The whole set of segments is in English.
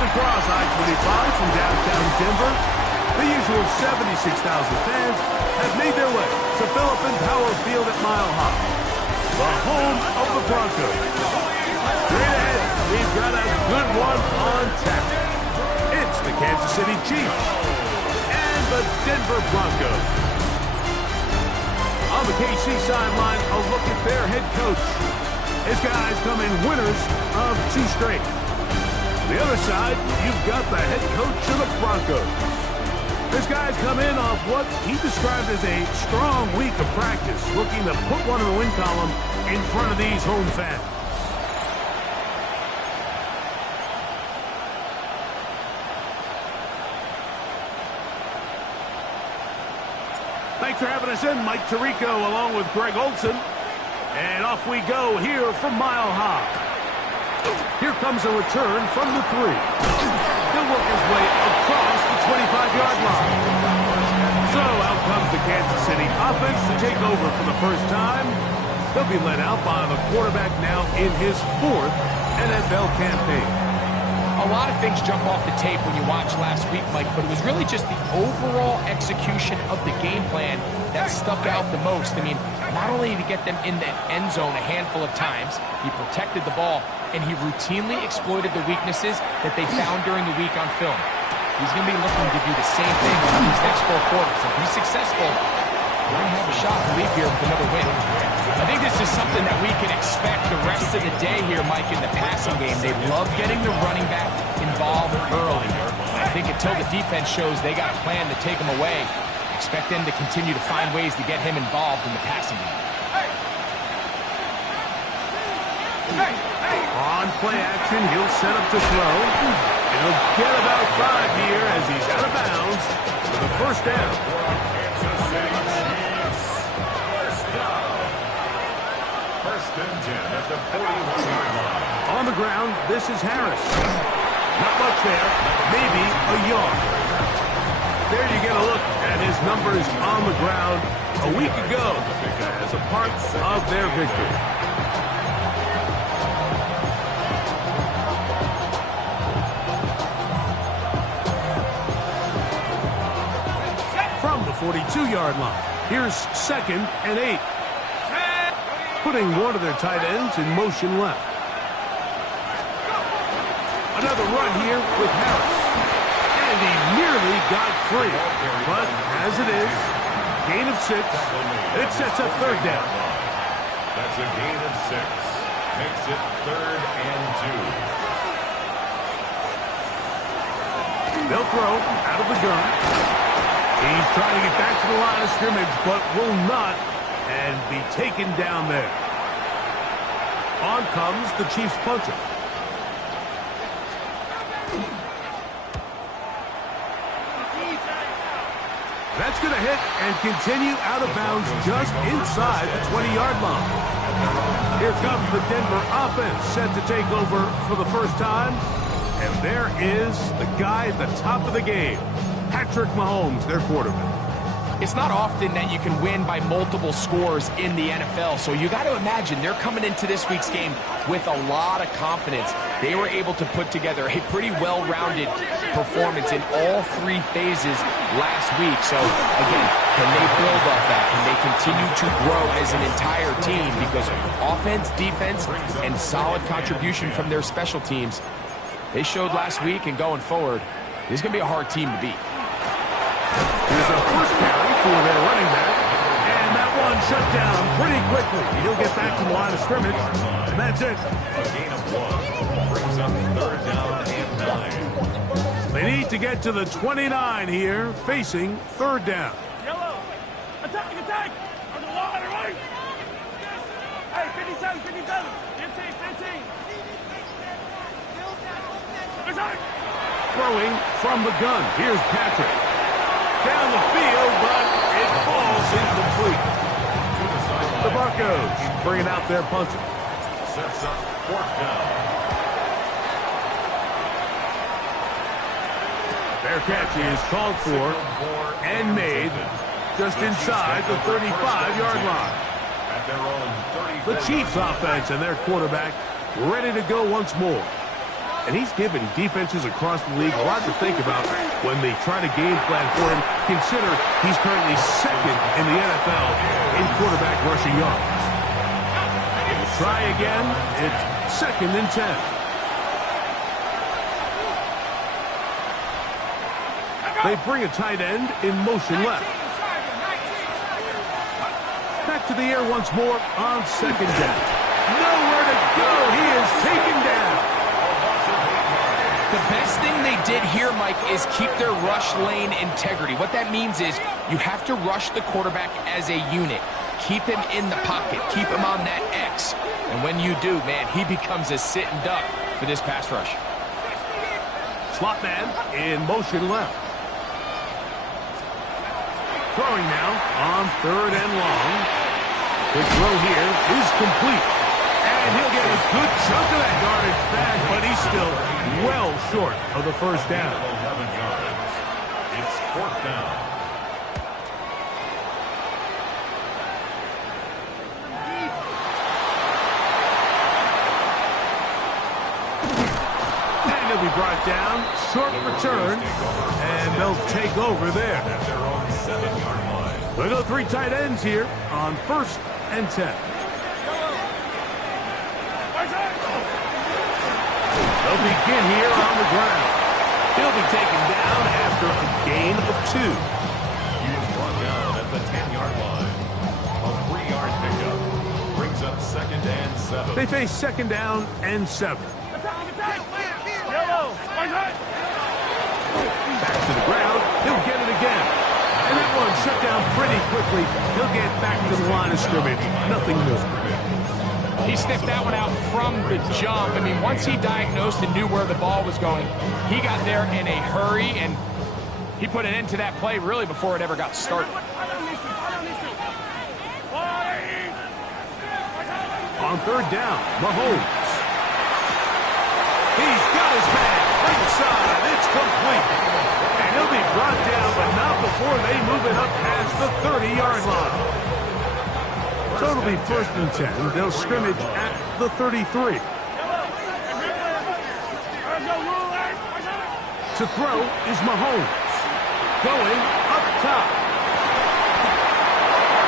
Just across I-25 from downtown Denver, the usual 76,000 fans have made their way to Philip Power Field at Mile High, the home of the Broncos. Straight ahead, we've got a good one on tap. It's the Kansas City Chiefs and the Denver Broncos. On the KC sideline, a look at their head coach. His guys come in winners of 2 straight. On the other side, you've got the head coach of the Broncos. His guys come in off what he described as a strong week of practice, looking to put one in the win column in front of these home fans. Thanks for having us in, Mike Tirico, along with Greg Olson. And off we go here from Mile High. Here comes a return from the 3. He'll work his way across the 25-yard line. So out comes the Kansas City offense to take over for the first time. They'll be led out by the quarterback now in his 4th NFL campaign. A lot of things jump off the tape when you watch last week, Mike, but it was really just the overall execution of the game plan that stuck out the most. I mean, not only did he get them in the end zone a handful of times, he protected the ball, and he routinely exploited the weaknesses that they found during the week on film. He's going to be looking to do the same thing in these next 4 quarters. If he's successful, we're going to have a shot to leave here with another win. I think this is something that we can expect the rest of the day here, Mike, in the passing game. They love getting the running back involved early. I think until the defense shows they got a plan to take him away, expect them to continue to find ways to get him involved in the passing game. On play action, he'll set up to throw. He'll get about 5 here as he's out of bounds for the first down. At the 41-yard line. On the ground, this is Harris. Not much there, maybe a yard. There you get a look at his numbers on the ground a week ago as a part of their victory. From the 42-yard line, here's 2nd and 8. Putting one of their tight ends in motion left. Another run here with Harris. And he nearly got free. But as it is, gain of 6. It sets up 3rd down. That's a gain of 6. Makes it 3rd and 2. They'll throw out of the gun. He's trying to get back to the line of scrimmage, but will not. And be taken down there. On comes the Chiefs punter. That's going to hit and continue out of bounds just inside the 20-yard line. Here comes the Denver offense set to take over for the first time. And there is the guy at the top of the game, Patrick Mahomes, their quarterback. It's not often that you can win by multiple scores in the NFL, so you got to imagine they're coming into this week's game with a lot of confidence. They were able to put together a pretty well-rounded performance in all 3 phases last week. So, again, can they build off that? Can they continue to grow as an entire team? Because offense, defense, and solid contribution from their special teams, they showed last week, and going forward, this is going to be a hard team to beat. Here's a first carry for their running back. And that one shut down pretty quickly. He'll get back to the line of scrimmage. And that's it. A gain of 1 brings up 3rd down and 9. They need to get to the 29 here, facing 3rd down. Yellow. Attack, attack. On the line, right. Hey, 57, 57. 15, 15. Attack. Throwing from the gun. Here's Patrick. Down the field, but it falls incomplete. The Broncos bringing out their punter. Sets up 4th down. Their catch is called for and made just inside the 35-yard line. At their own 34. The Chiefs offense and their quarterback ready to go once more. And he's given defenses across the league a lot to think about when they try to game plan for him. Consider he's currently second in the NFL in quarterback rushing yards. Try again. It's 2nd and 10. They bring a tight end in motion left. Back to the air once more on 2nd down. Nowhere to go. He is taken down. The best thing they did here, Mike, is keep their rush lane integrity. What that means is you have to rush the quarterback as a unit. Keep him in the pocket. Keep him on that X. And when you do, man, he becomes a sitting duck for this pass rush. Slot man in motion left. Throwing now on 3rd and long. The throw here is complete. And he'll get a good chunk of that yardage back, but he's still well short of the 1st down. 11 yards. It's 4th down. And he'll be brought down. Short return. And they'll take over there. At their own 7-yard line. We'll go 3 tight ends here on 1st and 10. They'll begin here on the ground. He'll be taken down after a gain of 2. He is brought down at the 10-yard line. A 3-yard pickup brings up 2nd and 7. They face 2nd down and 7. Back to the ground. He'll get it again. And that one shut down pretty quickly. He'll get back to the line of scrimmage. Nothing new. He sniffed that one out from the jump. I mean, once he diagnosed and knew where the ball was going, he got there in a hurry, and he put an end to that play really before it ever got started. On 3rd down, Mahomes. He's got his man. Right side. It's complete. And he'll be brought down, but not before they move it up past the 30-yard line. So it'll be 1st and 10. They'll scrimmage at the 33. To throw is Mahomes. Going up top.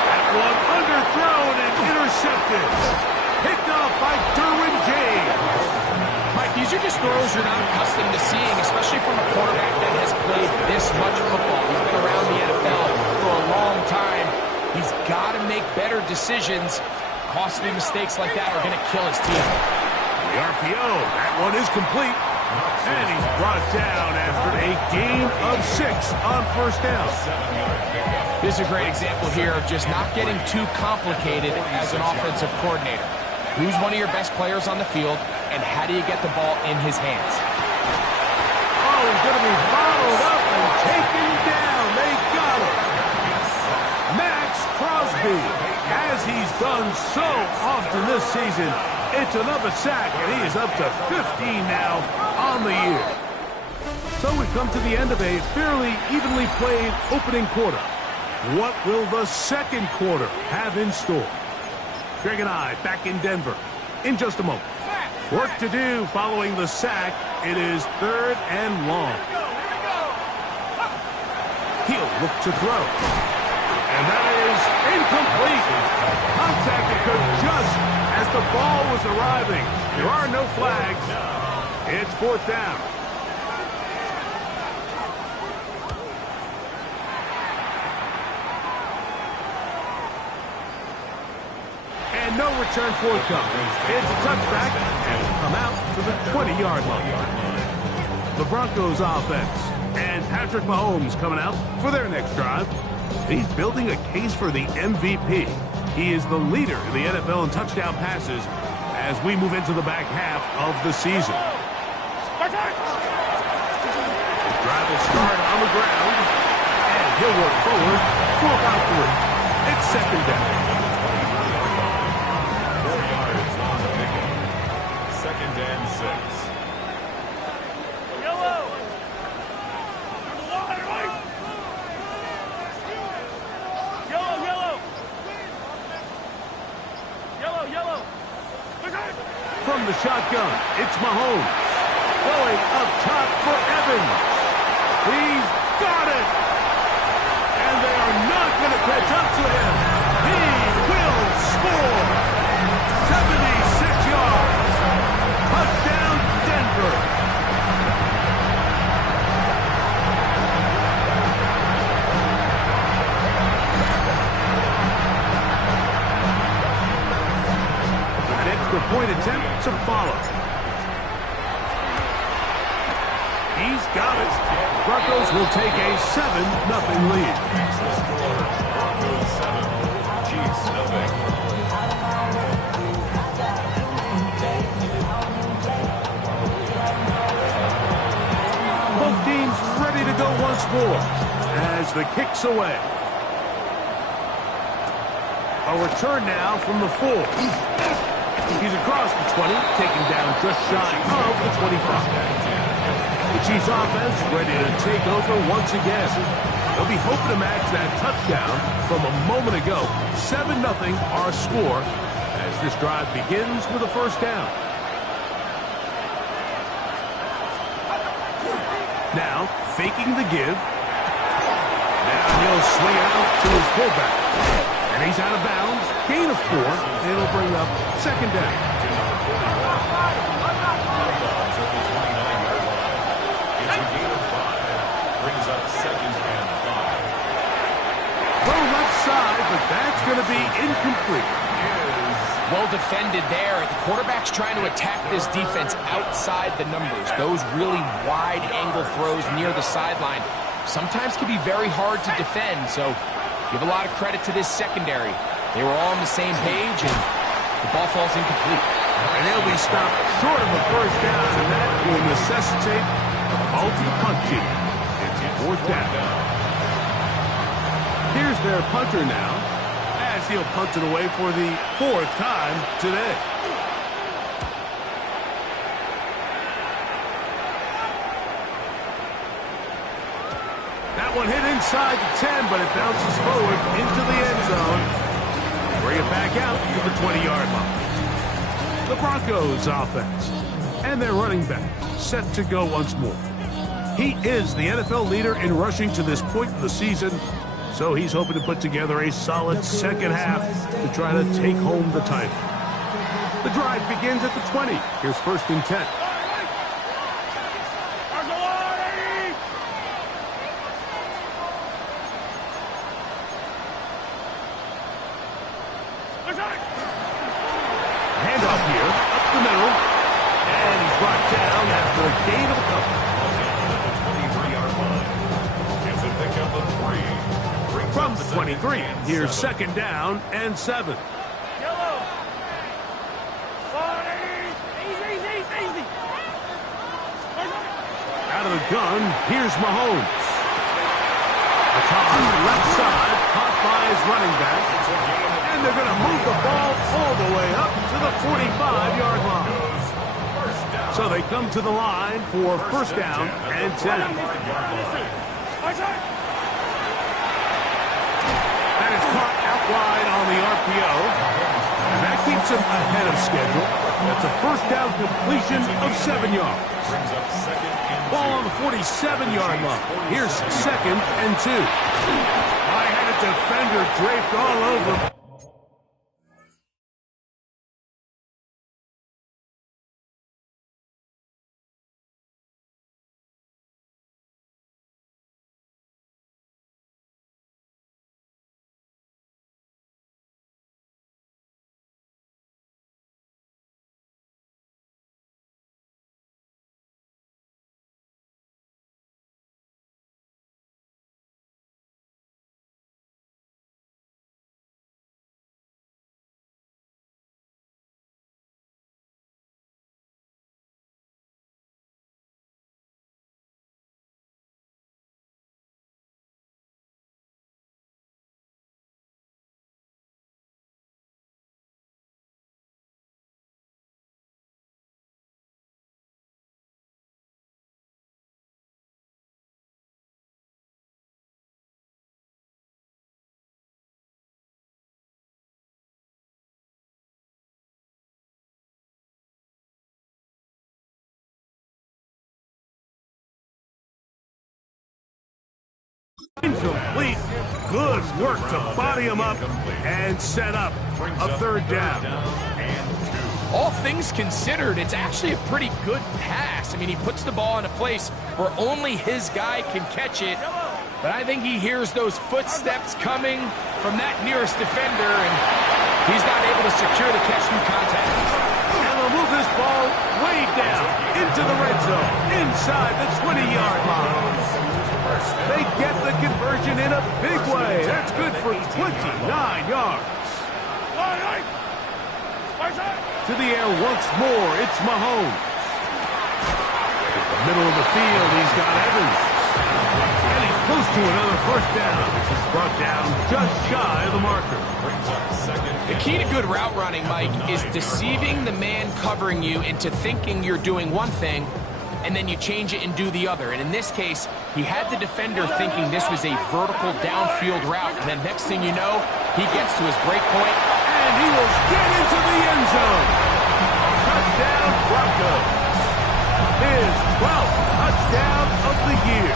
That one underthrown and intercepted. Picked off by Derwin James. Mike, these are just throws you're not accustomed to seeing, especially from a quarterback that has played this much football. He's been around the NFL for a long time. He's got to make better decisions. Costly mistakes like that are going to kill his team. The RPO, that one is complete. And he's brought down after a gain of 6 on 1st down. This is a great example here of just not getting too complicated as an offensive coordinator. Who's one of your best players on the field, and how do you get the ball in his hands? Oh, he's going to be bottled up and taken down. They got him. Max Crosby, as he's done so often this season, it's another sack, and he is up to 15 now on the year. So we've come to the end of a fairly evenly played opening quarter. What will the 2nd quarter have in store? Greg and I back in Denver in just a moment. Work to do following the sack. It is 3rd and long. He'll look to throw. And that is incomplete. Contact occurred just as the ball was arriving. There are no flags. It's 4th down. And no return forthcoming. It's a touchback, and it'll come out to the 20-yard line. The Broncos offense and Patrick Mahomes coming out for their next drive. He's building a case for the MVP. He is the leader in the NFL in touchdown passes as we move into the back half of the season. The drive will start on the ground, and he'll work forward for about 3. It's 2nd down. 4 yards on the pickup. 2nd and 6. From the shotgun, it's Mahomes. Going up top for Evans. He's got it. And they are not going to catch up to him. He will score. 76 yards. Touchdown, Denver. An extra point attempt to follow. He's got it. Broncos will take a 7-0 lead. Broncos 7, Chiefs nothing. Both teams ready to go once more as the kick's away. A return now from the 4. He's across the 20, taken down just shy of the 25. The Chiefs offense ready to take over once again. They'll be hoping to match that touchdown from a moment ago. 7-0 our score as this drive begins with a first down. Now, faking the give. Now he'll swing out to his fullback. And he's out of bounds. Gain of 4. It'll bring up second down. Brings up second and 5. Low left side, but that's going to be incomplete. Well defended there. The quarterback's trying to attack this defense outside the numbers. Those really wide angle throws near the sideline sometimes can be very hard to defend, so give a lot of credit to this secondary. They were all on the same page, and the ball falls incomplete. And they'll be stopped short of a first down, and that will necessitate a call to the punt team. It's fourth down. Here's their punter now, as he'll punt it away for the 4th time today. That one hit inside the 10, but it bounces forward into the end zone. Bring it back out to the 20-yard line. The Broncos offense and their running back set to go once more. He is the NFL leader in rushing to this point in the season, so he's hoping to put together a solid second half to try to take home the title. The drive begins at the 20. Here's 1st and 10. Handoff here, up the middle, and he's brought down after a gain of a couple. 23-yard line. It's a pickup of 3. From the 23, here's 2nd down and 7. Yellow. Easy. Out of the gun, here's Mahomes. The toss left side, caught by his running back. And they're going to move the ball all the way up to the 45-yard line. So they come to the line for 1st down and 10. That is caught out wide on the RPO. And that keeps him ahead of schedule. That's a 1st down completion of 7 yards. Brings up second and 2. Ball on the 47-yard line. Here's 2nd and 2. I had a defender draped all over. Incomplete. Good work to body him up and set up a third down. All things considered, it's actually a pretty good pass. I mean, he puts the ball in a place where only his guy can catch it. But I think he hears those footsteps coming from that nearest defender, and he's not able to secure the catch through contact. And they'll move this ball way down into the red zone, inside the 20-yard line. They get the conversion in a big way. That's good for 29 yards. To the air once more, it's Mahomes. In the middle of the field, he's got Evans. And he's close to another first down. This is brought down just shy of the marker. The key to good route running, Mike, is deceiving the man covering you into thinking you're doing one thing, and then you change it and do the other. And in this case, he had the defender thinking this was a vertical downfield route, and then next thing you know, he gets to his break point, and he will get into the end zone. Touchdown, Broncos. His 12th touchdown of the year.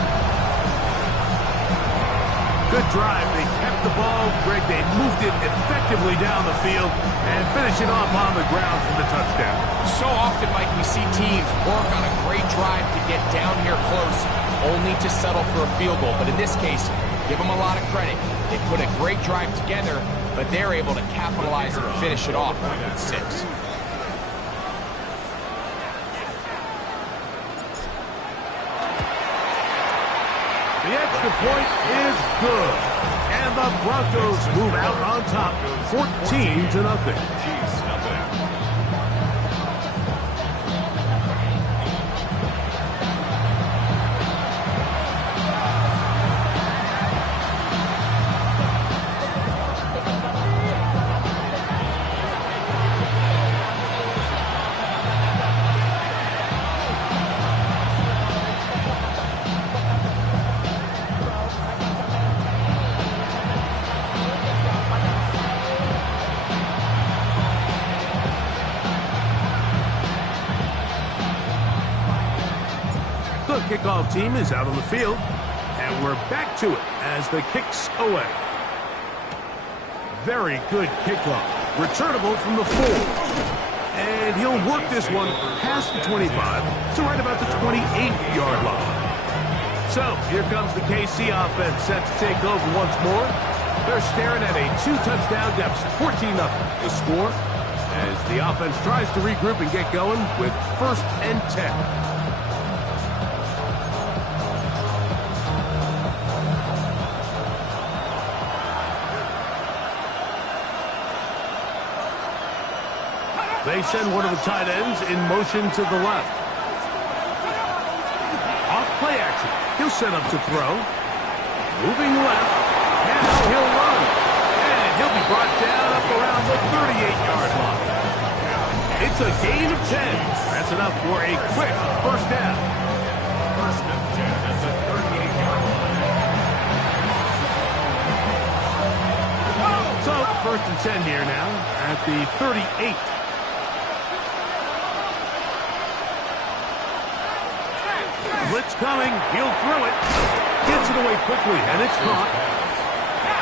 Good drive. They kept the ball. Greg, they moved it effectively down the field and finish it off on the ground for the touchdown. So often, Mike, we see teams work on a great drive to get down here close, only to settle for a field goal. But in this case, give them a lot of credit. They put a great drive together, but they're able to capitalize and finish it off with 6. The extra point is good. And the Broncos move out on top, 14-0. Kickoff team is out on the field, and we're back to it as the kick's away. Very good kickoff. Returnable from the 4. And he'll work this one past the 25 to right about the 28-yard line. So here comes the KC offense set to take over once more. They're staring at a 2-touchdown deficit, 14-0. The score as the offense tries to regroup and get going with 1st and 10. They send one of the tight ends in motion to the left. Off play action. He'll set up to throw. Moving left. And now he'll run. And he'll be brought down up around the 38-yard line. It's a gain of 10. That's enough for a quick first down. First and 10 at the 38-yard line. So, 1st and 10 here now at the 38. Blitz coming. He'll throw it. Gets it away quickly, and it's caught.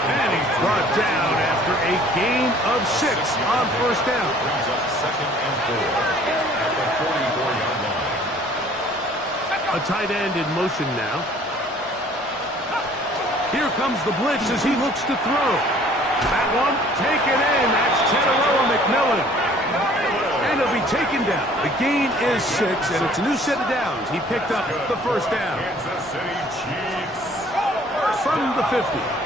And he's brought down after a gain of 6 on first down. Brings up 2nd and 4 at the 44-yard line. A tight end in motion now. Here comes the blitz as he looks to throw. That one taken in. That's Teteroa McMillan. And he'll be taken down. The gain is 6, and it's a new set of downs. He picked up the first down. Kansas City Chiefs. From the 50,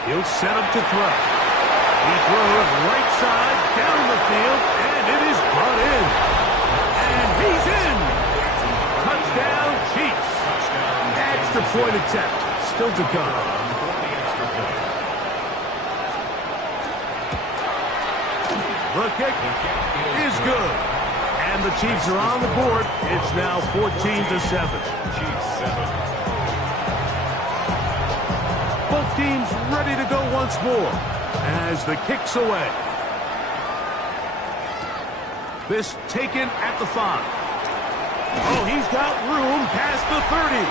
he'll set up to throw. He throws right side down the field, and it is brought in. And he's in. Touchdown, Chiefs. Extra point attempt still to come. The kick is good. And the Chiefs are on the board. It's now 14-7. Chiefs 7. Both teams ready to go once more as the kick's away. This taken at the 5. Oh, he's got room past the 30.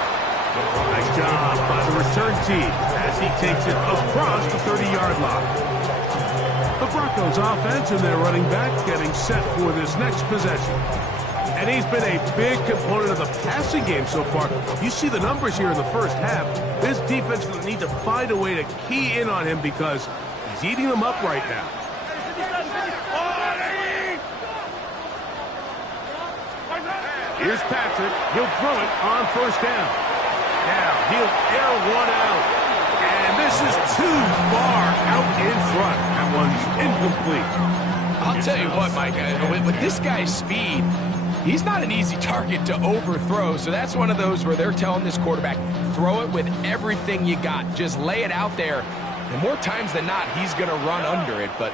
Nice job by the return team as he takes it across the 30-yard line. The Broncos offense and their running back getting set for this next possession. And he's been a big component of the passing game so far. You see the numbers here in the first half. This defense will need to find a way to key in on him because he's eating them up right now. Here's Patrick. He'll throw it on first down. Now he'll air one out. And this is too far out in front. That one's incomplete. I'll tell you what, Mike, with this guy's speed, he's not an easy target to overthrow. So that's one of those where they're telling this quarterback, throw it with everything you got. Just lay it out there. And more times than not, he's going to run under it. But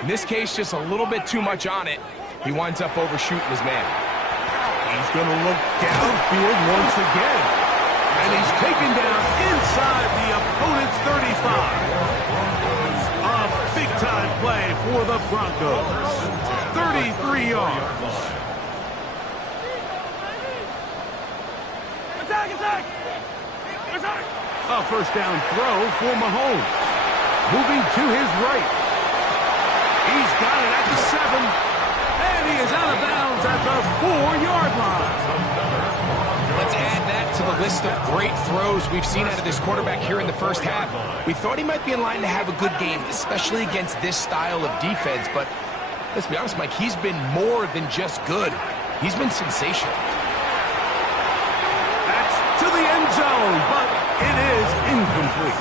in this case, just a little bit too much on it. He winds up overshooting his man. He's going to look downfield once again. And he's taken down inside the opponent's 35. A big-time play for the Broncos. 33 yards. Attack! A first down throw for Mahomes. Moving to his right. He's got it at the 7. And he is out of bounds at the 4-yard line. Let's add that to the list of great throws we've seen out of this quarterback here in the first half. We thought he might be in line to have a good game, especially against this style of defense. But let's be honest, Mike, he's been more than just good. He's been sensational. That's to the end zone, but it is incomplete.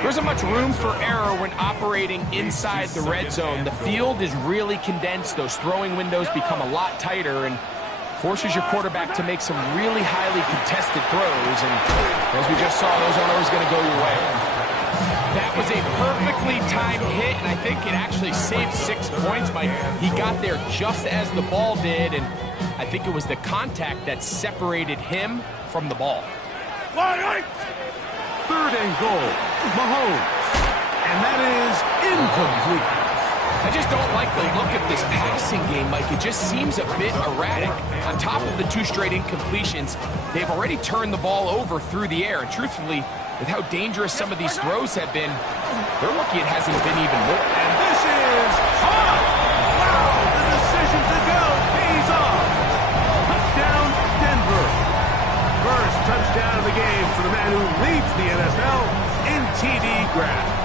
There isn't much room for error when operating inside the red zone. The field is really condensed. Those throwing windows become a lot tighter and forces your quarterback to make some really highly contested throws. And as we just saw, those aren't always going to go your way. That was a perfectly timed hit, and I think it actually saved 6 points. Mike, he got there just as the ball did, and I think it was the contact that separated him from the ball. Third and goal, Mahomes. And that is incomplete. I just don't like the look of this passing game, Mike. It just seems a bit erratic. On top of the 2 straight incompletions, they've already turned the ball over through the air. And truthfully, with how dangerous some of these throws have been, they're lucky it hasn't been even more. And this is hot. Wow, the decision to go pays off. Touchdown, Denver. First touchdown of the game for the man who leads the NFL in TD grabs.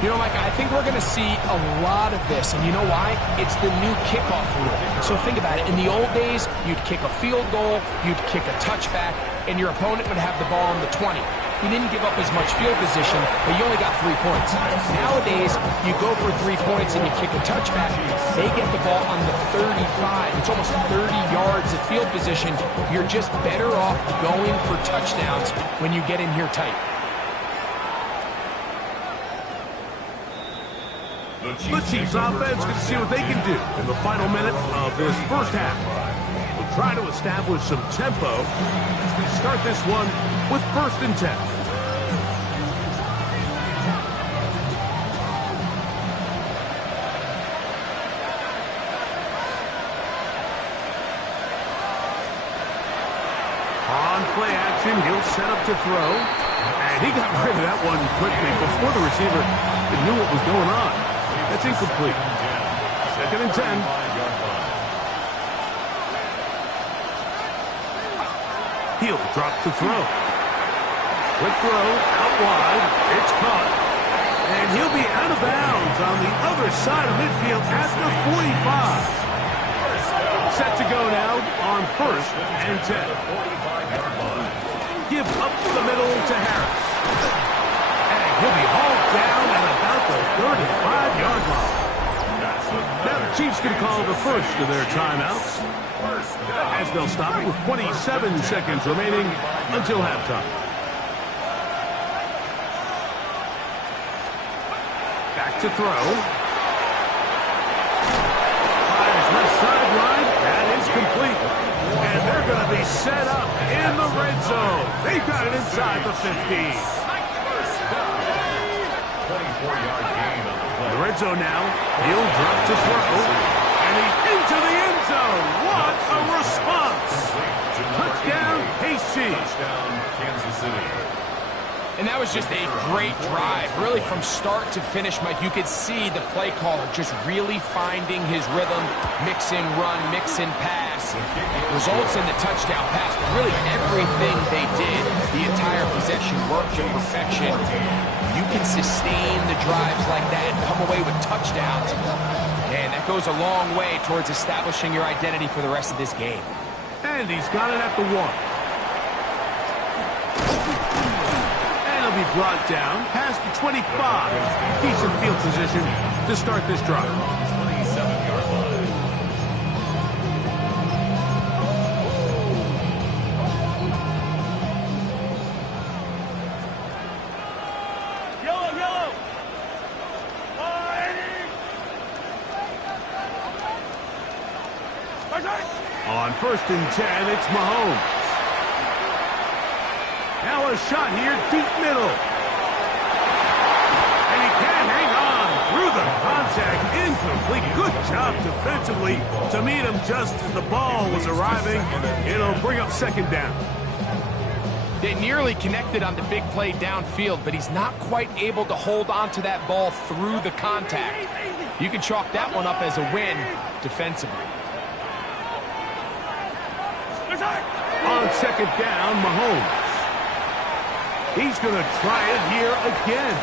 You know, Mike, I think we're going to see a lot of this, and you know why? It's the new kickoff rule. So think about it. In the old days, you'd kick a field goal, you'd kick a touchback, and your opponent would have the ball on the 20. You didn't give up as much field position, but you only got 3 points. Nowadays, you go for 3 points and you kick a touchback. They get the ball on the 35. It's almost 30 yards of field position. You're just better off going for touchdowns when you get in here tight. The Chiefs offense can see what they can do in the final minute of this first half. We'll try to establish some tempo as we start this one with 1st and 10. On play action, he'll set up to throw. And he got rid of that one quickly before the receiver knew what was going on. That's incomplete. 2nd and 10. He'll drop to throw. Quick throw, out wide. It's caught. And he'll be out of bounds on the other side of midfield at the 45. Set to go now on 1st and 10. Give up the middle to Harris. And he'll be hauled down at about the 35-yard line. Now the Chiefs can call the first of their timeouts as they'll stop it with 27 seconds remaining until halftime. Back to throw. Fires left sideline. That is complete. And they're going to be set up in the red zone. They've got it inside the 15. The red zone now. He'll drop to throw. And he's into the end zone. What a response. proceed. Touchdown, Kansas City. And that was just a great drive. Really, from start to finish, Mike, you could see the play caller just really finding his rhythm, mix and run, mix and pass. Results in the touchdown pass. But really, everything they did, the entire possession worked to perfection. You can sustain the drives like that and come away with touchdowns. And that goes a long way towards establishing your identity for the rest of this game. And he's got it at the 1. Be brought down past the 25. Decent field position to start this drive. 27-yard line. Yellow, yellow. On 1st and 10, it's Mahomes. Now a shot here, deep middle. And he can't hang on through the contact. Incomplete. Good job defensively to meet him just as the ball was arriving. It'll bring up 2nd down. They nearly connected on the big play downfield, but he's not quite able to hold on to that ball through the contact. You can chalk that one up as a win defensively. On 2nd down, Mahomes. He's going to try it here again.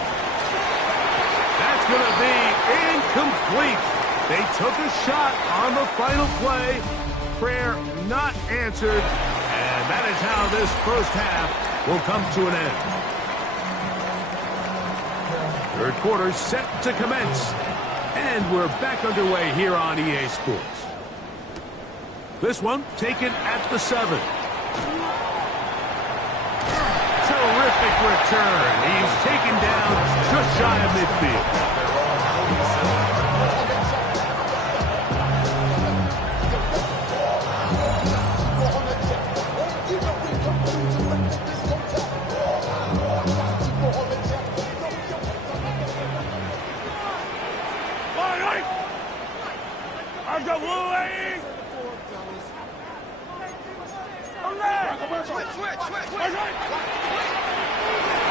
That's going to be incomplete. They took a shot on the final play. Prayer not answered. And that is how this first half will come to an end. 3rd quarter set to commence. And we're back underway here on EA Sports. This one taken at the 7. Terrific return. He's taken down just shy of midfield.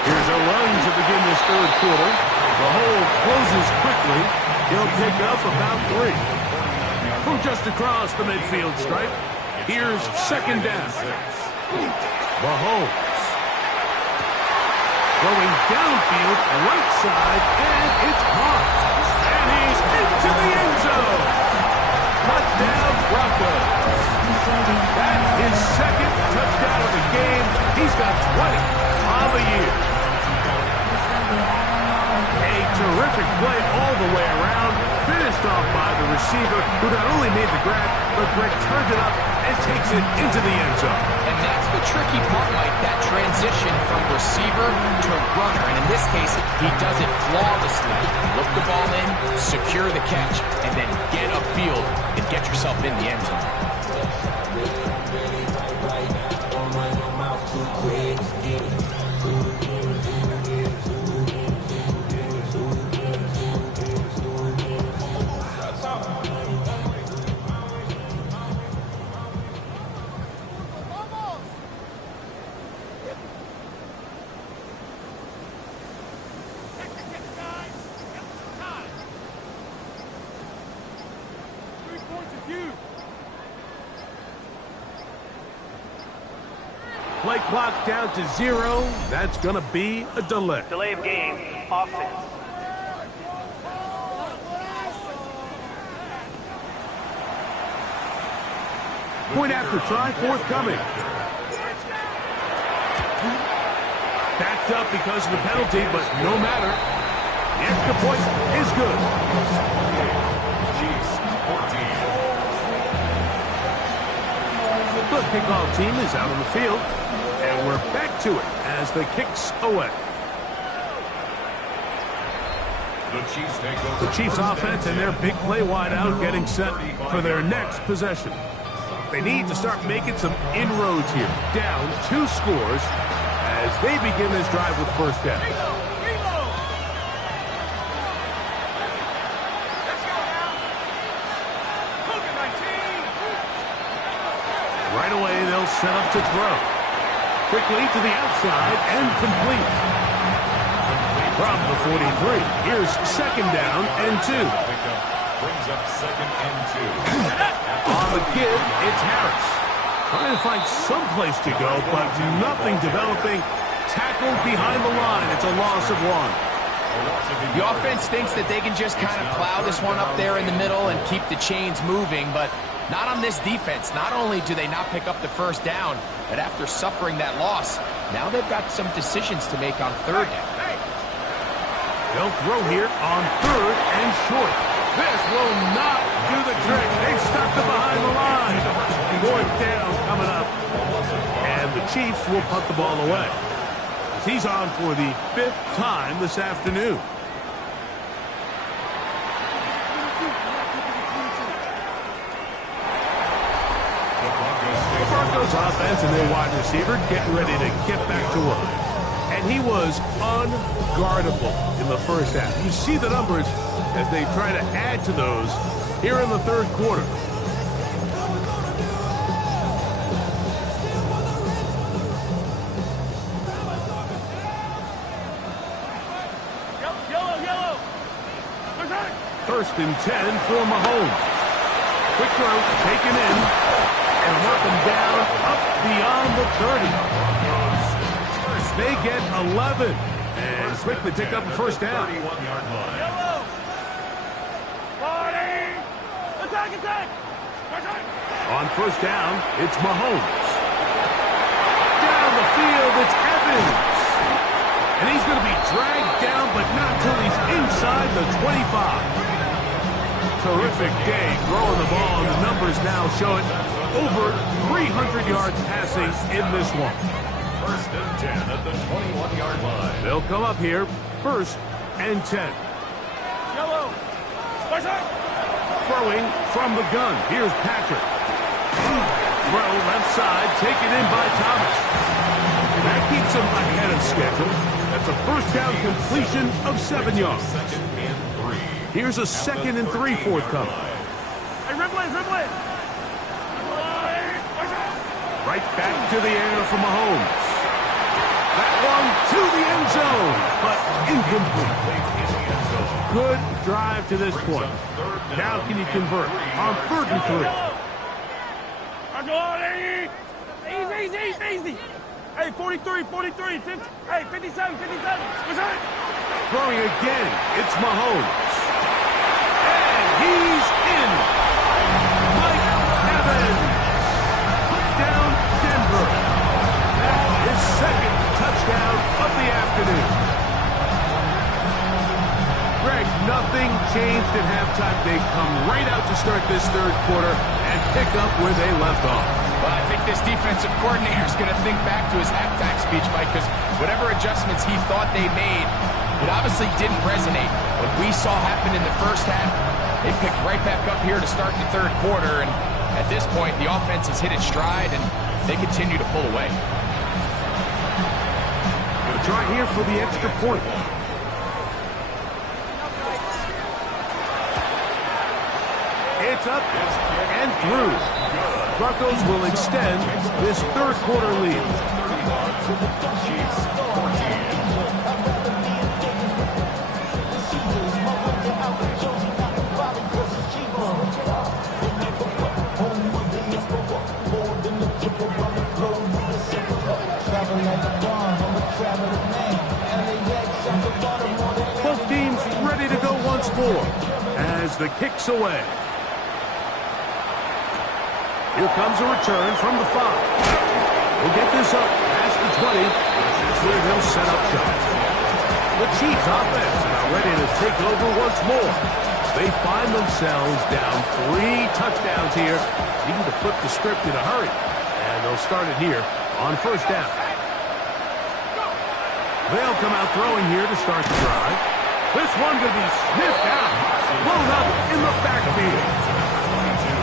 Here's a run to begin this 3rd quarter. The hole closes quickly. He'll pick up about 3. From just across the midfield stripe, here's 2nd down. Mahomes. Going downfield, right side, and it's caught. And he's into the end zone. Touchdown, Broncos. That's his 2nd touchdown of the game. He's got 20 on the year. A terrific play all the way around. Finished off by the receiver, who not only made the grab, but Greg turned it up and takes it into the end zone. And that's the tricky part, Mike, that transition from receiver to runner. And in this case, he does it flawlessly. Look the ball in, secure the catch, and then get upfield and get yourself in the end zone. Play clock down to 0. That's going to be a delay. Delay of game. Offense. Point after try forthcoming. Backed up because of the penalty, but no matter. The extra point is good. Chiefs, 14. The kickoff team is out on the field, and we're back to it as the kick's away. The Chiefs offense and their big play wideout getting set for their next possession. They need to start making some inroads here. Down 2 scores as they begin this drive with first down. Right away, they'll set up to throw. Quickly to the outside and complete. From the 43, here's second down and 2. Brings up second and 2. On the give, it's Harris. Trying to find some place to go, but nothing developing. Tackled behind the line. It's a loss of 1. The offense thinks that they can just kind of plow this one up there in the middle and keep the chains moving, but not on this defense. Not only do they not pick up the first down, but after suffering that loss, now they've got some decisions to make on third down. They'll throw here on third and short. This will not do the trick. They've stuck it behind the line. Fourth down coming up. And the Chiefs will punt the ball away. He's on for the 5th time this afternoon. The Broncos offense and their wide receiver getting ready to get back to work. And he was unguardable in the first half. You see the numbers as they try to add to those here in the third quarter. First and 10 for Mahomes. Quick throw, taken in, and knock him down up beyond the 30. They get 11, and quickly pick up the first down. 31-yard line. Attack! On first down, it's Mahomes. Down the field, it's Evans. And he's going to be dragged down, but not until he's inside the 25. Terrific day throwing the ball, and the numbers now show it. Over 300 yards passing in this one. First and 10 at the 21-yard line. They'll come up here, first and 10. Yellow. Throwing from the gun. Here's Patrick. Throw left side, taken in by Thomas. And that keeps him ahead of schedule. That's a first down completion of 7 yards. Second and 3. Here's a second and 3 forthcoming. Hey, Ripley! Right back to the air for Mahomes. That one to the end zone, but incomplete. Good drive to this point. Now can you convert on 3rd and 3? Easy! Hey, 43, 50, hey, 57. Throwing again, it's Mahomes. And he's in. Mike Evans. Down Denver. That is second touchdown of the afternoon. Greg, nothing changed at halftime. They come right out to start this third quarter and pick up where they left off. Well, I think this defensive coordinator is going to think back to his halftime speech, Mike, because whatever adjustments he thought they made, it obviously didn't resonate. What we saw happen in the first half, they picked right back up here to start the third quarter, and at this point, the offense has hit its stride, and they continue to pull away. They'll try here for the extra point. It's up and through. Broncos will extend this third quarter lead. Both teams ready to go once more as the kick's away. Here comes a return from the 5. We'll get this up past the 20. That's where they'll set up shop. The Chiefs offense now ready to take over once more. They find themselves down 3 touchdowns here. Needing to flip the script in a hurry. And they'll start it here on first down. They'll come out throwing here to start the drive. This one going to be sniffed out. Blown up in the backfield.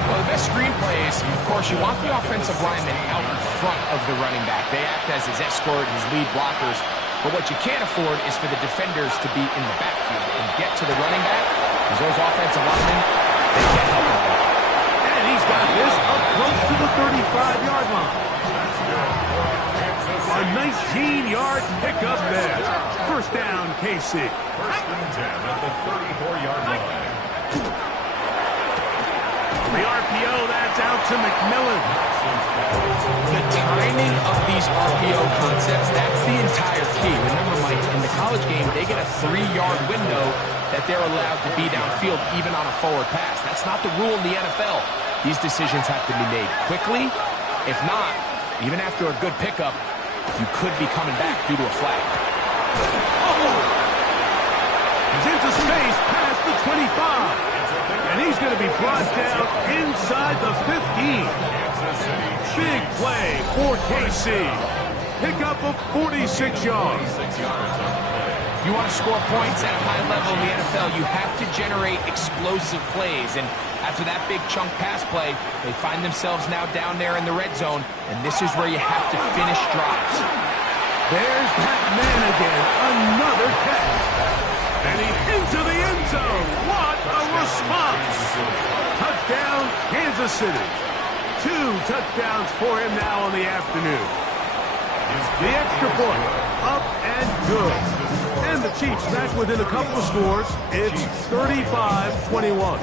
Well, the best screenplays, of course, you want the offensive lineman out in front of the running back. They act as his escort, his lead blockers. But what you can't afford is for the defenders to be in the backfield and get to the running back, because those offensive linemen, they can't help him. And he's got this up close to the 35-yard line. A 19-yard pickup there. First down, KC. First and 10 at the 34-yard line. The RPO, that's out to McMillan. The timing of these RPO concepts, that's the entire key. Remember, Mike, in the college game, they get a 3-yard window that they're allowed to be downfield even on a forward pass. That's not the rule in the NFL. These decisions have to be made quickly. If not, even after a good pickup, you could be coming back due to a flag. He's into space past the 25. And he's going to be brought down inside the 15. Big play for KC. Pickup of 46 yards. If you want to score points at a high level in the NFL, you have to generate explosive plays. And after that big chunk pass play, they find themselves now down there in the red zone, and this is where you have to finish drives. There's that man again. Another catch. And he's into the end zone. What a response. Touchdown, Kansas City. 2 touchdowns for him now on the afternoon. The extra point, up and good. And the Chiefs back within a couple of scores. It's 35-21.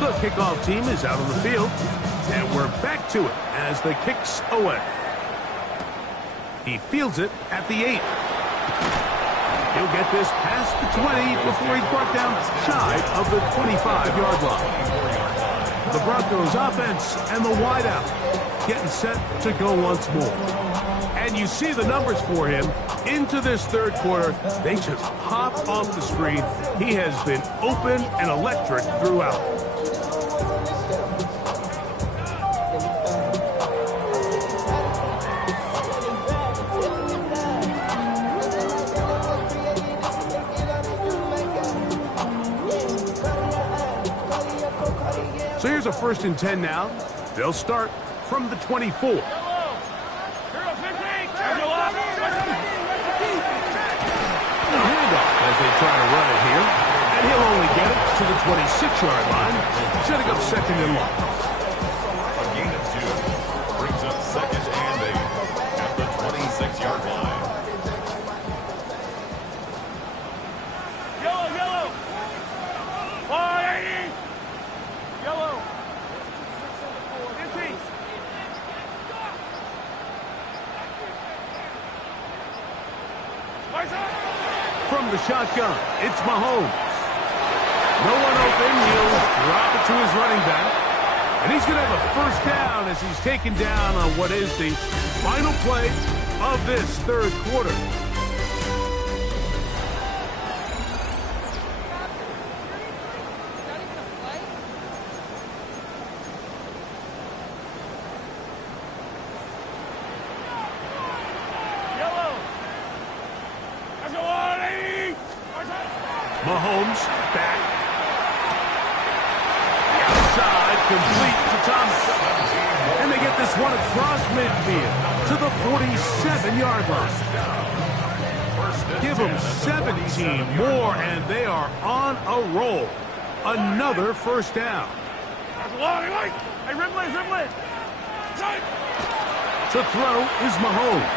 The kickoff team is out on the field, and we're back to it as the kick's away. He fields it at the 8. He'll get this past the 20 before he's brought down shy of the 25-yard line. The Broncos offense and the wideout getting set to go once more. And you see the numbers for him into this third quarter. They just pop off the screen. He has been open and electric throughout. So here's a 1st and 10 now. They'll start from the 24. The handoff as they try to run it here. And he'll only get it to the 26-yard line, setting up 2nd and long. A gain of 2 brings up 2nd and 8 at the 26-yard line. Yellow. 480. Yellow. 15. From the shotgun, it's Mahomes. No one open. He'll drop it to his running back. And he's going to have a 1st down as he's taken down on what is the final play of this third quarter. Mahomes back. Outside, complete to Thomas. And they get this one across midfield to the 47-yard line. Give them 17 more, and they are on a roll. Another 1st down. Hey, Ridley. To throw is Mahomes.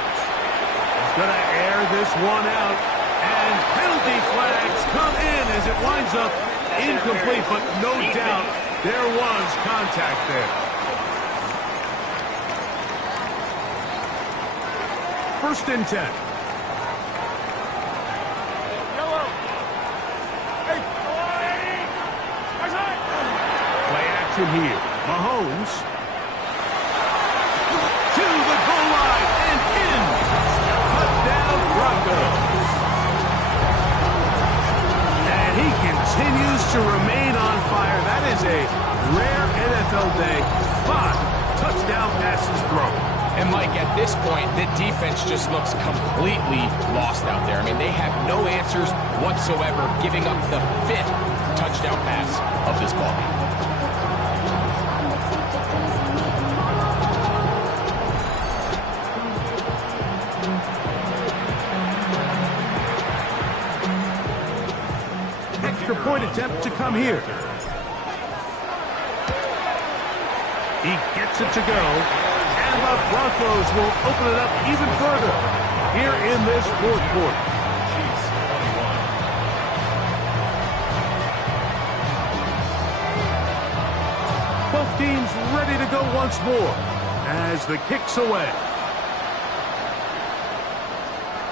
He's going to air this one out. And penalty flags come in as it winds up incomplete, but no doubt there was contact there. 1st and 10. Play action here. Mahomes to the goal line and in. Touchdown Broncos. And he continues to remain on fire. That is a rare NFL day. 5 touchdown passes thrown. And Mike, at this point, the defense just looks completely lost out there. I mean, they have no answers whatsoever, giving up the 5th touchdown pass of this ballgame. extra point attempt to come here. He gets it to go, and the Broncos will open it up even further here in this fourth quarter. Chiefs 21. Both teams ready to go once more as the kick's away.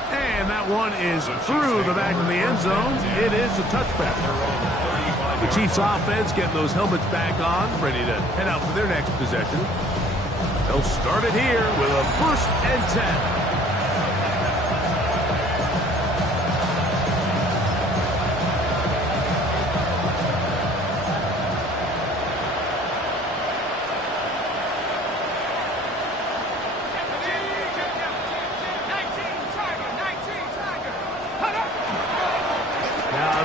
And that one is through the back of the end zone. It is a touchback. The Chiefs offense getting those helmets back on, ready to head out for their next possession. They'll start it here with a 1st and 10.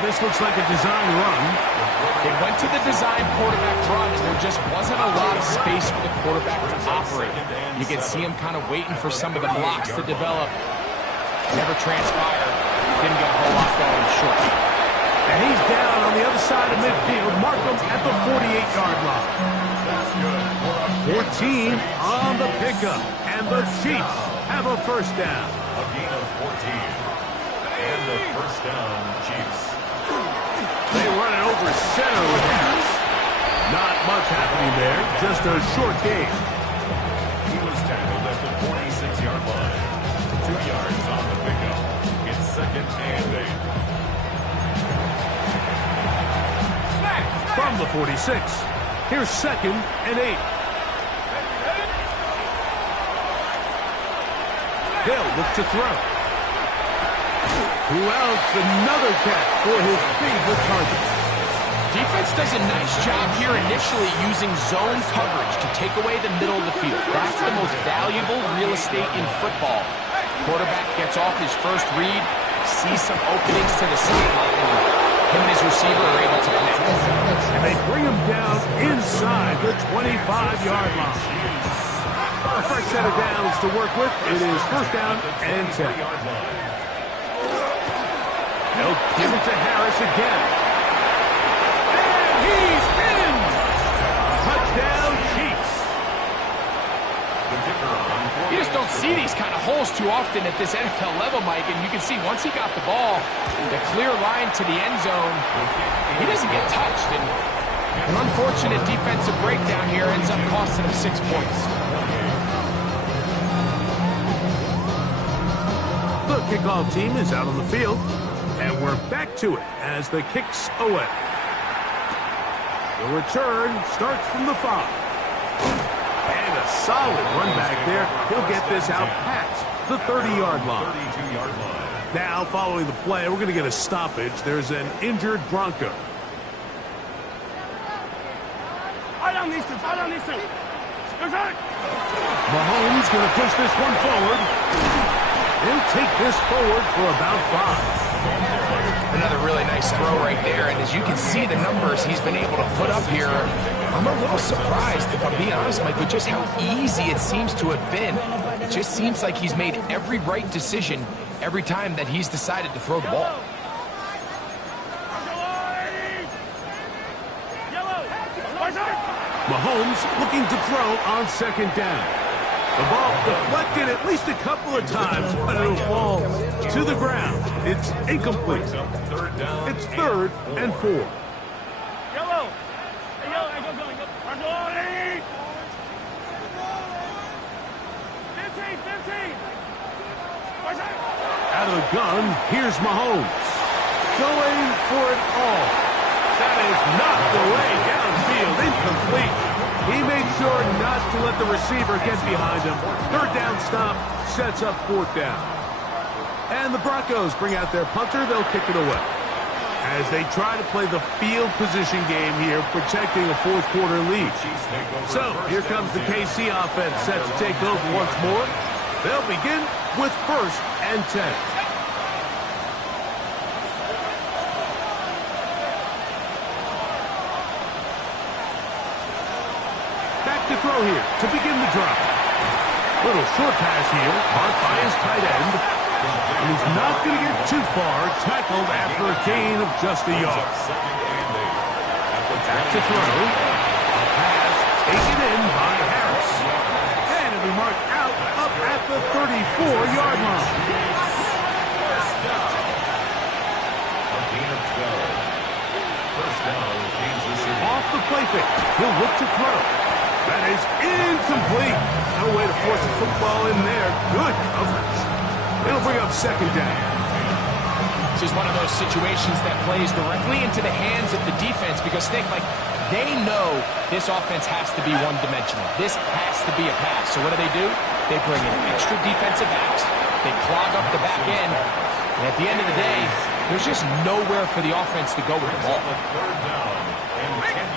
This looks like a design run. They went to the design quarterback run, and there just wasn't a lot of space for the quarterback to operate. You can see him kind of waiting for some of the blocks to develop. Never transpired. Didn't get a whole lot going short. And he's down on the other side of midfield. Mark him at the 48-yard line. 14 on the pickup. And the Chiefs have a 1st down. A gain of 14. And the 1st down, Chiefs. They run it over center with Harris. Not much happening there. Just a short gain. He was tackled at the 46-yard line. 2 yards on the pickup. It's 2nd and 8. From the 46, here's 2nd and 8. They'll look to throw. Who else? Another catch for his favorite target. Defense does a nice job here initially using zone coverage to take away the middle of the field. That's the most valuable real estate in football. Quarterback gets off his first read, sees some openings to the sideline, and him and his receiver are able to connect. And they bring him down inside the 25-yard line. A fresh set of downs to work with. It is 1st down and 10. They'll give it to Harris again. And he's in! Touchdown, Chiefs. You just don't see these kind of holes too often at this NFL level, Mike, and you can see once he got the ball, the clear line to the end zone, he doesn't get touched, and an unfortunate defensive breakdown here ends up costing him 6 points. The kickoff team is out on the field. And we're back to it as the kick's away. The return starts from the 5. And a solid run back there. He'll get this out past the 30-yard line. 32-yard line. Now, following the play, we're going to get a stoppage. There's an injured Bronco. Mahomes going to push this one forward. He'll take this forward for about 5. Another really nice throw right there, and as you can see the numbers he's been able to put up here, I'm a little surprised, if I'm being honest, Mike, with just how easy it seems to have been. It just seems like he's made every right decision every time that he's decided to throw the ball. Mahomes looking to throw on 2nd down. The ball deflected at least a couple of times, but it'll fall to the ground. It's incomplete. It's 3rd and 4. Yellow. Yellow. Go. 15. Out of the gun, here's Mahomes. Going for it all. That is not the way downfield. Incomplete. He made sure not to let the receiver get behind him. 3rd down stop sets up 4th down. And the Broncos bring out their punter. They'll kick it away. As they try to play the field position game here, protecting a 4th quarter lead. So here comes the KC offense set to take over once more. They'll begin with 1st and 10. To throw here to begin the drive. Little short pass here, marked by his tight end. And he's not going to get too far, tackled after a gain of just a yard. Back to throw. A pass taken in by Harris. And it'll be marked out up at the 34-yard line. Off the play fake. He'll look to throw. That is incomplete. No way to force the football in there. Good coverage. It'll bring up second down. This is one of those situations that plays directly into the hands of the defense because they know this offense has to be one-dimensional. This has to be a pass. So what do? They bring in extra defensive backs. They clog up the back end. And at the end of the day, there's just nowhere for the offense to go with the ball.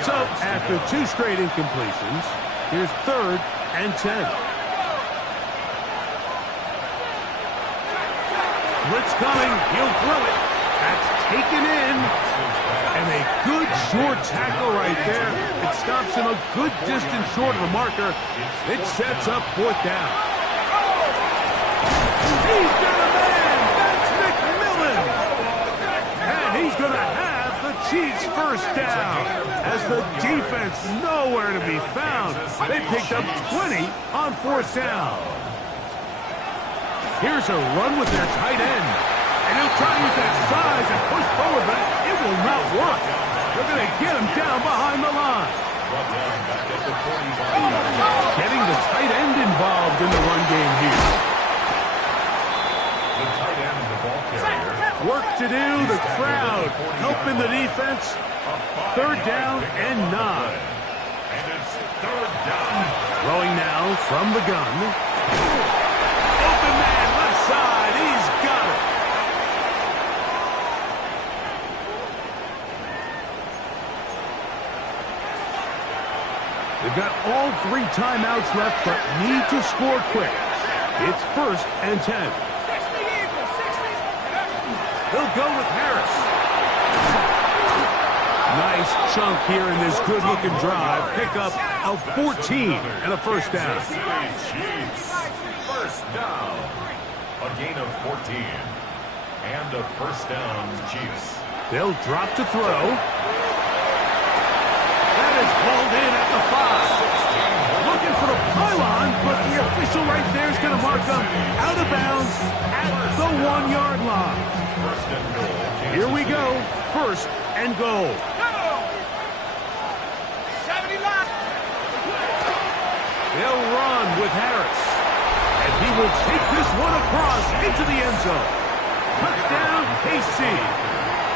So after 2 straight incompletions, here's 3rd and 10. Blitz coming. He'll throw it. That's taken in. And a good short tackle right there. It stops him a good distance short of the marker. It sets up 4th down. He's got a man. That's McMillan. And he's going to have the Chiefs' 1st down. As the defense nowhere to be found. They picked up 20 on 4th down. Here's a run with their tight end. And he'll try to use that size and push forward, but it will not work. They're going to get him down behind the line. Getting the tight end involved in the run game here. Work to do, the crowd helping the defense. 3rd down and 9. And it's 3rd down. Throwing now from the gun. Open man, left side. He's got it. They've got all 3 timeouts left, but need to score quick. It's 1st and 10. They'll go with Harris. Nice chunk here in this good-looking drive. Pick up of 14 and a 1st down. First down. A gain of 14. And a 1st down, Chiefs. They'll drop to throw. That is hauled in at the 5. Looking for the pylon, but the official right there is going to mark them out of bounds at the 1-yard line. First and goal. Here we go. 1st and goal. They'll run with Harris. And he will take this one across into the end zone. Touchdown, KC.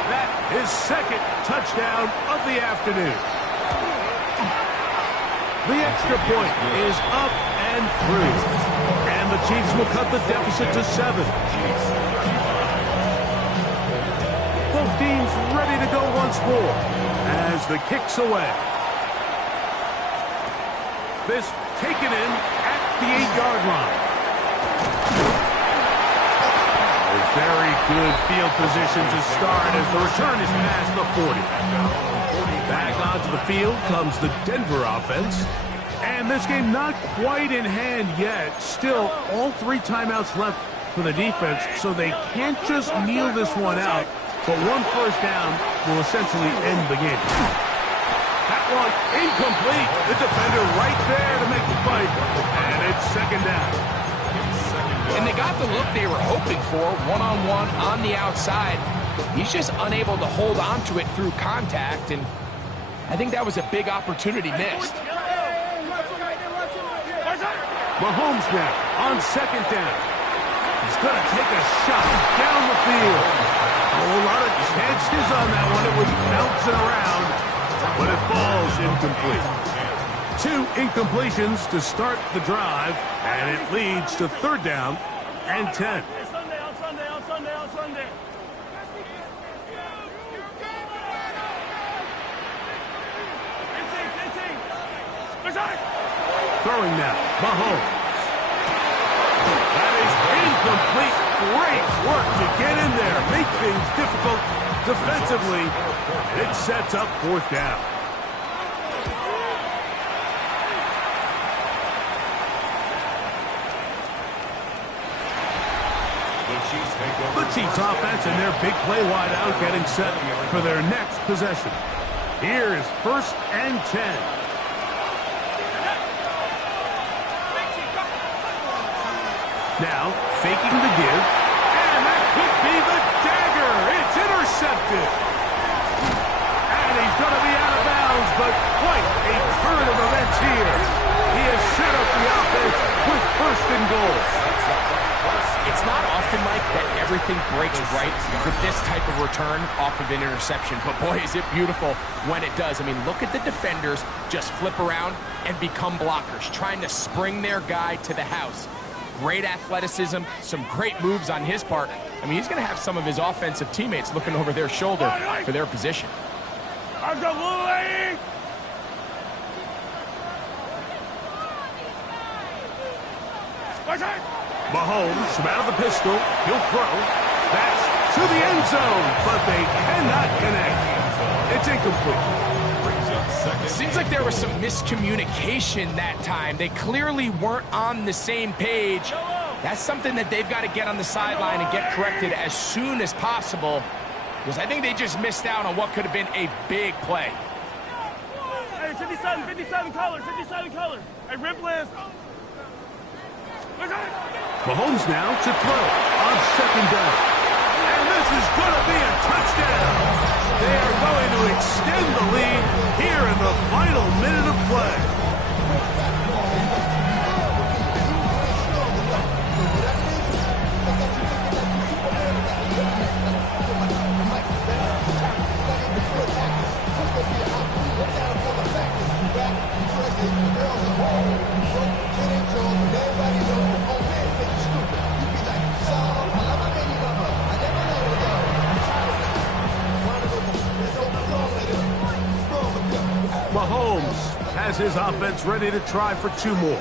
That is 2nd touchdown of the afternoon. The extra point is up and through. And the Chiefs will cut the deficit to 7. Both teams ready to go once more as the kick's away. This taken in at the 8-yard line. A very good field position to start as the return is past the 40. Back onto the field comes the Denver offense. And this game not quite in hand yet. Still, all 3 timeouts left for the defense, so they can't just kneel this one out. But 1 1st down will essentially end the game. That one incomplete. The defender right there to make the fight. And it's 2nd down. And they got the look they were hoping for, one-on-one on the outside. He's just unable to hold on to it through contact, and I think that was a big opportunity missed. Mahomes now on 2nd down. He's going to take a shot down the field. A whole lot of chances on that one. It was bouncing around, but it falls incomplete. 2 incompletions to start the drive, and it leads to 3rd down and 10. On Sunday. Throwing now, Mahomes. That is incomplete. Great work to get in there. Make things difficult defensively. It sets up 4th down. The The Chiefs offense and their big play wide out getting set for their next possession. Here's 1st and 10. Now, faking the give, and that could be the dagger. It's intercepted. And he's going to be out of bounds, but quite a turn of events here. He has set up the offense with 1st and goal. It's not often, Mike, that everything breaks right for this type of return off of an interception. But, boy, is it beautiful when it does. I mean, look at the defenders just flip around and become blockers, trying to spring their guy to the house. Great athleticism, some great moves on his part. I mean, he's going to have some of his offensive teammates looking over their shoulder for their position. Mahomes from out of the pistol. He'll throw. That's to the end zone, but they cannot connect. It's incomplete. Seems like there was some miscommunication that time. They clearly weren't on the same page. That's something that they've got to get on the sideline and get corrected as soon as possible, because I think they just missed out on what could have been a big play. Hey, 57 color, 57 color. Hey, rip list. Mahomes now to throw on 2nd down. And this is going to be a touchdown. They are going to extend the lead here in the final minute of play. Mahomes has his offense ready to try for 2 more.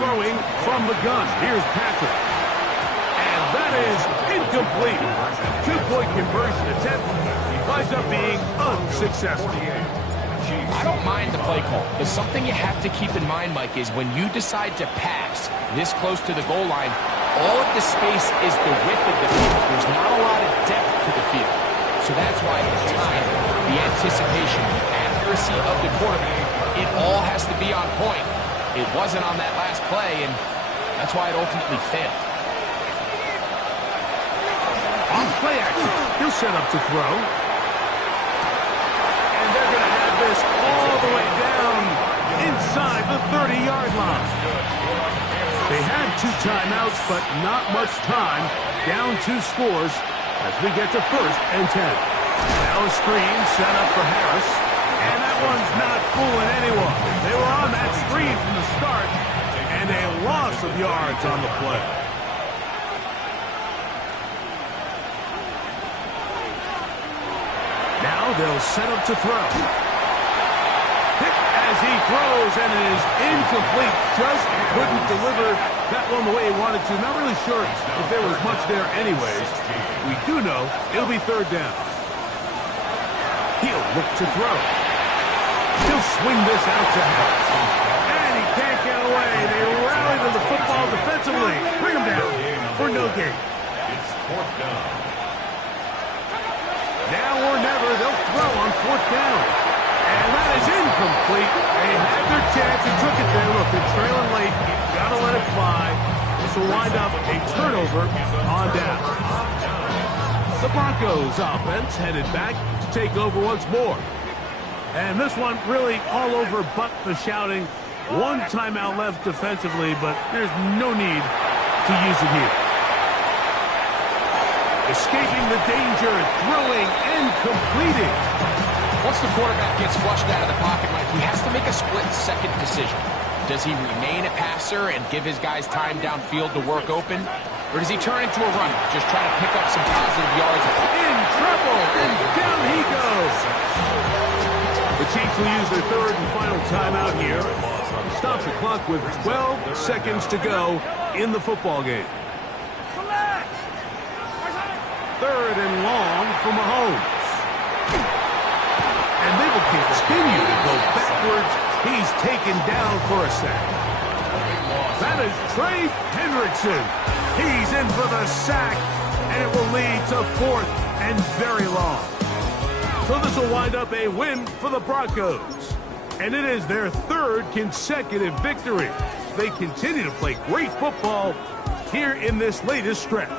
Throwing from the gun. Here's Patrick. And that is incomplete. 2-point conversion attempt winds up being unsuccessful. I don't mind the play call, but something you have to keep in mind, Mike, is when you decide to pass this close to the goal line, all of the space is the width of the field. There's not a lot of depth to the field. So that's why the time, the anticipation, the accuracy of the quarterback, it all has to be on point. It wasn't on that last play, and that's why it ultimately failed. On play action, he'll set up to throw. And they're going to have this all the way down inside the 30-yard line. They had 2 timeouts, but not much time. Down 2 scores as we get to 1st and 10. Now a screen set up for Harris. And that one's not fooling anyone. They were on that screen from the start, and a loss of yards on the play. Now they'll set up to throw. Pick as he throws, and it is incomplete. Just couldn't deliver that one the way he wanted to. Not really sure if there was much there anyways. We do know it'll be 3rd down. He'll look to throw. He'll swing this out to Harris. And he can't get away. They rally to the football defensively. Bring him down for no gain. It's 4th down. Now or never, they'll throw on 4th down. And that is incomplete. They had their chance and took it there. Look, they're trailing late. Gotta let it fly. This will wind up a turnover on down. The Broncos offense headed back to take over once more. And this one really all over but the shouting. 1 timeout left defensively, but there's no need to use it here. Escaping the danger, throwing and completing. Once the quarterback gets flushed out of the pocket, Mike, he has to make a split-second decision. Does he remain a passer and give his guys time downfield to work open? Or does he turn into a runner, just try to pick up some positive yards? In trouble, and down he goes. The Chiefs will use their 3rd and final timeout here. Stop the clock with 12 seconds to go in the football game. 3rd and long for Mahomes. And they will continue to go backwards. He's taken down for a sack. That is Trey Hendrickson. He's in for the sack, and it will lead to 4th and very long. So this will wind up a win for the Broncos. And it is their 3rd consecutive victory. They continue to play great football here in this latest stretch.